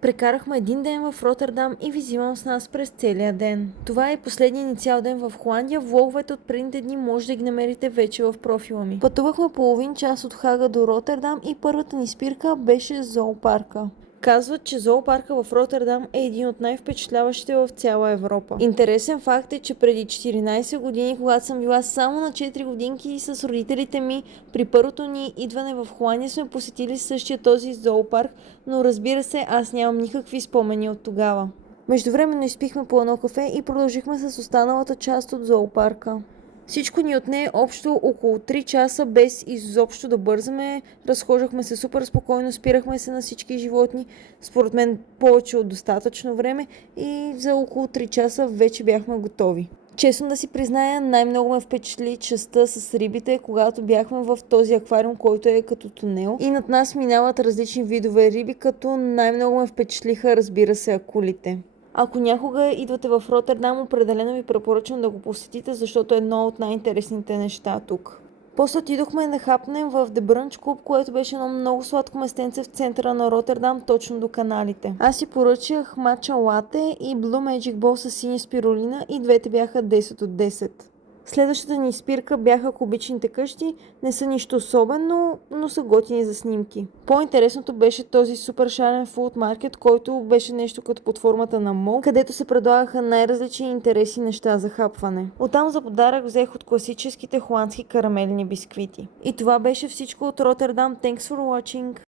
Прекарахме един ден в Роттердам и ви взимам с нас през целия ден. Това е последният ни цял ден в Холандия. Влоговете от предните дни може да ги намерите вече в профила ми. Пътувахме половин час от Хага до Роттердам и първата ни спирка беше зоопарка. Казват, че зоопарка в Роттердам е един от най-впечатляващите в цяла Европа. Интересен факт е, че преди 14 години, когато съм била само на 4 годинки с родителите ми, при първото ни идване в Холандия сме посетили същия този зоопарк, но разбира се, аз нямам никакви спомени от тогава. Междувременно изпихме по едно кафе и продължихме с останалата част от зоопарка. Всичко ни отне общо около 3 часа без изобщо да бързаме. Разхождахме се супер спокойно, спирахме се на всички животни. Според мен повече от достатъчно време и за около 3 часа вече бяхме готови. Честно да си призная, най-много ме впечатли частта с рибите, когато бяхме в този аквариум, който е като тунел. И над нас минават различни видове риби, като най-много ме впечатлиха, разбира се, акулите. Ако някога идвате в Роттердам, определено ви препоръчвам да го посетите, защото е едно от най-интересните неща тук. После отидохме да хапнем в The Brunch Club, което беше едно много сладко местенце в центъра на Роттердам, точно до каналите. Аз си поръчах матча лате и Blue Magic Ball с синя спирулина и двете бяха 10 от 10. Следващата ни спирка бяха кубичните къщи. Не са нищо особено, но са готини за снимки. По-интересното беше този супер шарен фуд маркет, който беше нещо като под формата на мол, където се предлагаха най-различни интересни неща за хапване. Оттам за подарък взех от класическите холандски карамелни бисквити. И това беше всичко от Роттердам. Thanks for watching!